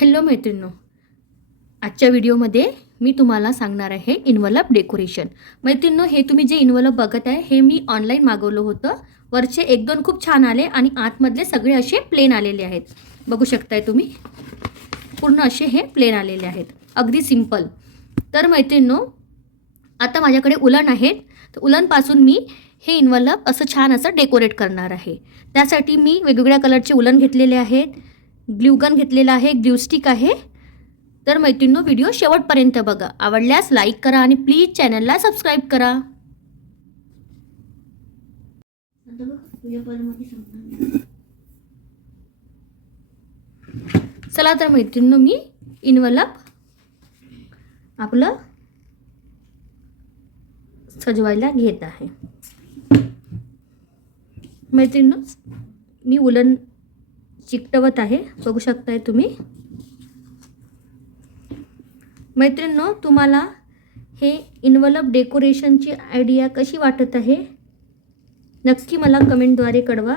Hello मैत्रिणींनो, आजच्या व्हिडिओमध्ये मी तुम्हाला सांगणार आहे इन्व्हलप डेकोरेशन. मैत्रिणींनो, हे तुम्ही जे इन्व्हलप बघत आहे हे मी ऑनलाईन मागवलं होतं. वरचे एक दोन खूप छान आले आणि आतमधले सगळे असे प्लेन आलेले आहेत. बघू शकताय तुम्ही, पूर्ण असे हे प्लेन आलेले आहेत, अगदी सिंपल. तर मैत्रिणींनो, आता माझ्याकडे उलन आहेत, तर उलनपासून मी हे इन्व्हलप असं छान असं डेकोरेट करणार आहे. त्यासाठी मी वेगवेगळ्या कलरचे उलन घेतलेले आहेत, ग्ल्यूगन घेतलेला आहे, ग्ल्यू स्टिक आहे. तर मैत्रिणींनो, व्हिडिओ शेवटपर्यंत बघा. आवडल्यास लाईक करा आणि प्लीज चॅनलला सबस्क्राईब करा. चला तर मैत्रिणींनो, मी इन्व्हलप आपलं सजवायला घेत आहे. मैत्रिणींनो, मी उलन चिकटवत आहे, बघू शकताय तुम्ही. मैत्रिणींनो, तुम्हाला हे इन्व्हलप डेकोरेशनची आयडिया कशी वाटत आहे नक्की मला कमेंटद्वारे कळवा.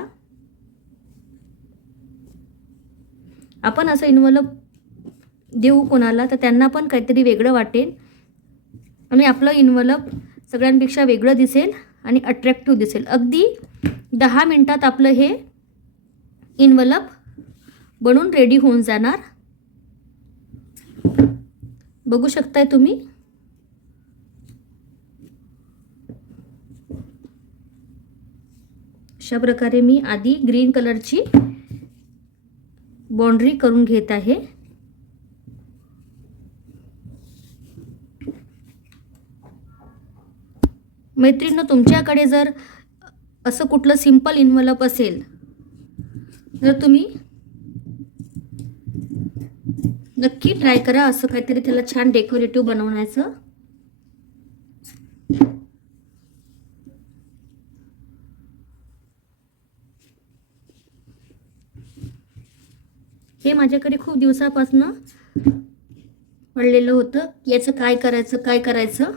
आपण असं इन्व्हलप देऊ कोणाला तर त्यांना पण काहीतरी वेगळं वाटेल आणि आपलं इन्व्हलप सगळ्यांपेक्षा वेगळं दिसेल आणि अट्रॅक्टिव्ह दिसेल. अगदी 10 मिनिटात आपलं हे इन्व्हलप बनून रेडी होऊन जाणार. बघू शकताय तुम्ही. अशा प्रकारे मी आधी ग्रीन कलरची बाउंड्री करून घेत आहे. मैत्रिणींनो, तुमच्याकडे जर असं कुठलं सिंपल इन्व्हलप असेल तर तुम्ही नक्की ट्राय करा असं काहीतरी त्याला छान डेकोरेटिव्ह बनवण्याचं. हे माझ्याकडे खूप दिवसापासून पडलेलं होतं की याचं काय करायचं.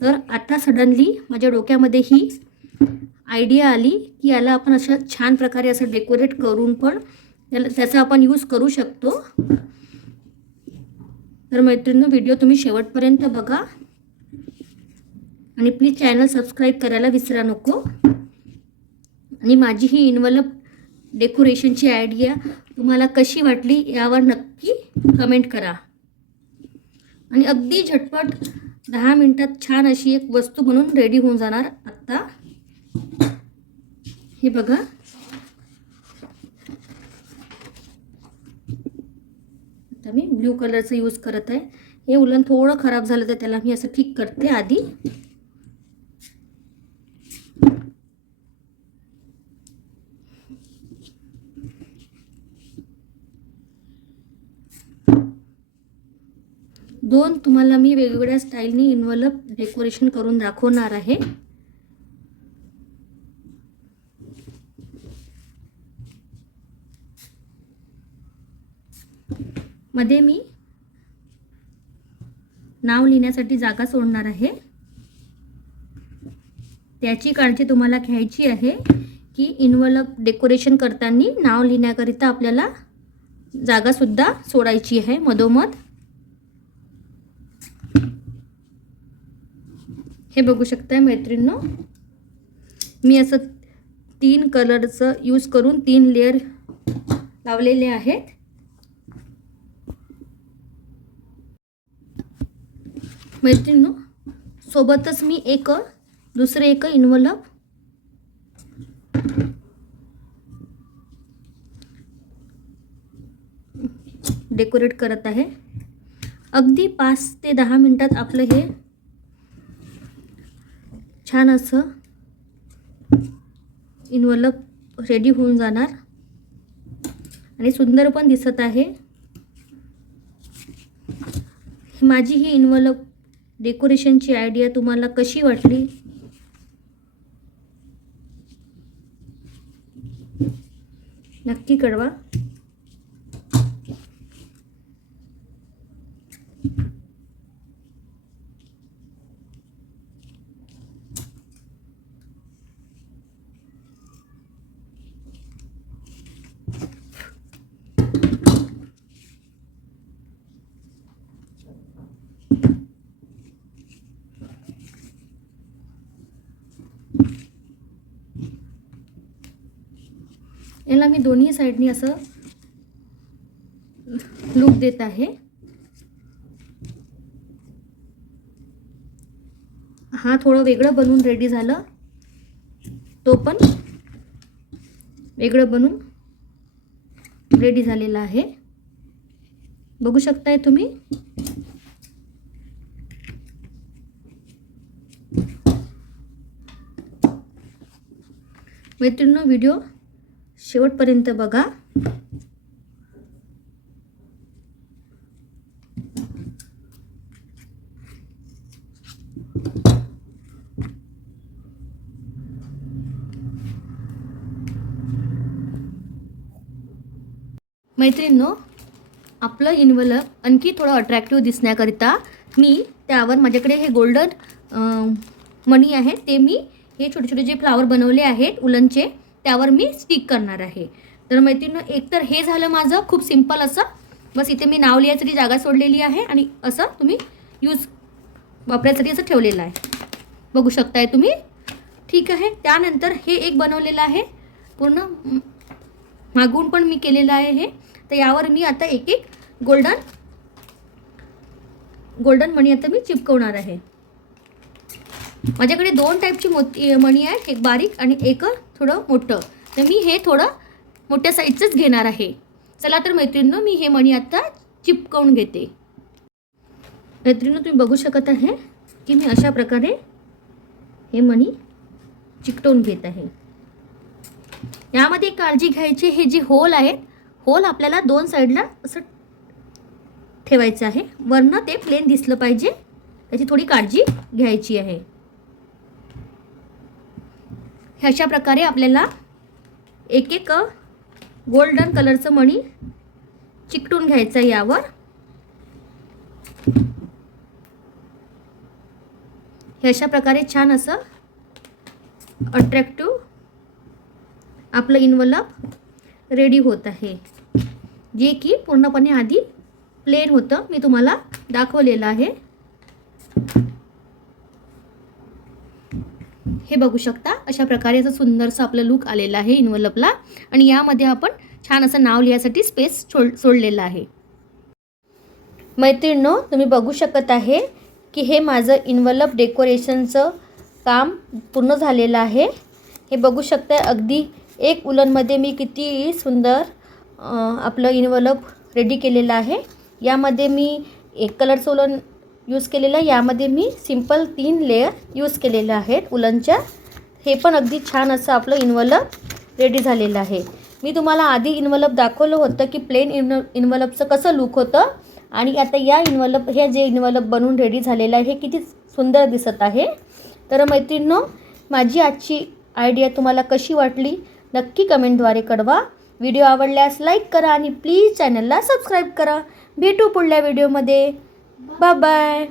तर आता सडनली माझ्या डोक्यामध्ये ही आयडिया आली की याला आपण अशा छान प्रकारे असं डेकोरेट करून पण त्याचा आपण यूज करू शकतो. तर मैत्रिणींनो, व्हिडिओ तुम्ही शेवटपर्यंत बघा आणि प्लीज चॅनल सबस्क्राईब करायला विसरा नको. आणि माझी ही इन्व्हलप डेकोरेशनची आयडिया तुम्हाला कशी वाटली यावर नक्की कमेंट करा. आणि अगदी झटपट 10 मिनिटात छान अशी एक वस्तू बनून रेडी होऊन जाणार. आता हे बघा, आता मी ब्ल्यू कलरचं यूज करत आहे. हे उलन थोडं खराब झालं तर त्याला मी असं ठीक करते आधी. दोन तुम्हाला मी वेगवेगळ्या स्टाईलनी इन्व्हलप डेकोरेशन करून दाखवणार आहे. मध्ये मी नाव लिहिण्यासाठी जागा सोडणार आहे. त्याची काळजी तुम्हाला घ्यायची आहे की इन्व्हलप डेकोरेशन करताना नाव लिहिण्याकरिता आपल्याला जागा सुद्धा सोडायची आहे मधोमध. हे बघू शकताय मैत्रिणींनो, मी असं 3 कलरचं यूज करून 3 लेयर लावलेले आहेत. मैत्रिणींनो, सोबतच मी दुसरे एक इन्व्हलप डेकोरेट करत आहे. अगदी 5 ते 10 मिनिटात आपलं हे छान असं इन्व्हलप रेडी होऊन जाणार आणि सुंदर पण दिसत आहे. माझी ही इन्व्हलप डेकोरेशनची आयडिया तुम्हाला कशी वाटली नक्की कळवा. याला मी दोन्ही साईडनी असं लूप देत आहे. हा थोडं वेगळं बनवून रेडी झालं, तो पण वेगळं बनवून रेडी झालेला आहे. बघू शकताय तुम्ही. मैत्रिणींनो, व्हिडिओ शेवटपर्यंत बघा. मैत्रिणींनो, आपलं इन्व्हलप आणखी थोडं अट्रॅक्टिव्ह दिसण्याकरिता मी त्यावर माझ्याकडे हे गोल्डन मणी आहे, ते मी हे छोटे छोटे जे फ्लावर बनवले आहेत उलनचे त्यावर मी स्टिक करणार आहे. तर मैत्रिणींनो, एक तर हे झालं माझं खूप सिंपल असं. बस इथे मी नाव लिहायसाठी जागा सोडलेली आहे आणि असं तुम्ही वापरायसाठी असं ठेवलेलं आहे. बघू शकताय तुम्ही. ठीक आहे. त्यानंतर हे एक बनवलेलं आहे, पूर्ण मागून पण मी केलेलं आहे हे. तर यावर मी आता एक एक गोल्डन मणी आता मी चिपकवणार आहे. माझ्याकडे दोन टाईपची मणी आहेत, एक बारीक आणि एक थोडं मोठं. तर मी हे थोडं मोठ्या साईजचंच घेणार आहे. चला तर मैत्रिणींनो, मी हे मणी आता चिपकवून घेते. मैत्रिणींनो, तुम्ही बघू शकत आहे की मी अशा प्रकारे हे मणी चिकटवून घेत आहे. यामध्ये काळजी घ्यायची, हे जे होल आहेत, होल आपल्याला दोन साईडला असं ठेवायचं आहे. वरनं ते प्लेन दिसलं पाहिजे, त्याची थोडी काळजी घ्यायची आहे. अशा प्रकारे आपल्याला एक एक गोल्डन कलरचं मणी चिकटून घ्यायचं आहे यावर. हे अशा प्रकारे छान असं अट्रॅक्टिव्ह आपलं इन्व्हलप रेडी होत आहे, जे की पूर्णपणे आधी प्लेन होतं. मी तुम्हाला दाखवलेलं आहे. हे बघू शकता. अशा प्रकारे असं सुंदरसं आपलं लुक आलेलं आहे इन्व्हलपला. आणि यामध्ये आपण छान असं नाव लिहायसाठी स्पेस सोडलेलं आहे. मैत्रिणींनो, तुम्ही बघू शकत आहे की हे माझं इन्व्हलप डेकोरेशनचं काम पूर्ण झालेलं आहे. हे बघू शकता. अगदी एक उलनमध्ये मी किती सुंदर आपलं इन्व्हलप रेडी केलेलं आहे. यामध्ये मी एक कलरचं उलन यूज केलेलं आहे. यामध्ये मी सिंपल 3 लेयर यूज केलेले आहेत उलनच्या. हे पण अगदी छान असं आपलं इन्व्हलप रेडी झालेलं आहे. मी तुम्हाला आधी इन्व्हलप दाखवलं होतं की प्लेन इन्व्हलपचं कसं लुक होतं, आणि आता हे जे इन्व्हलप बनवून रेडी झालेलं आहे हे किती सुंदर दिसत आहे. तर मैत्रिणींनो, माझी आजची आयडिया तुम्हाला कशी वाटली नक्की कमेंटद्वारे कळवा. व्हिडिओ आवडल्यास लाईक करा आणि प्लीज चॅनलला सबस्क्राईब करा. भेटू पुढल्या व्हिडिओमध्ये. Bye bye.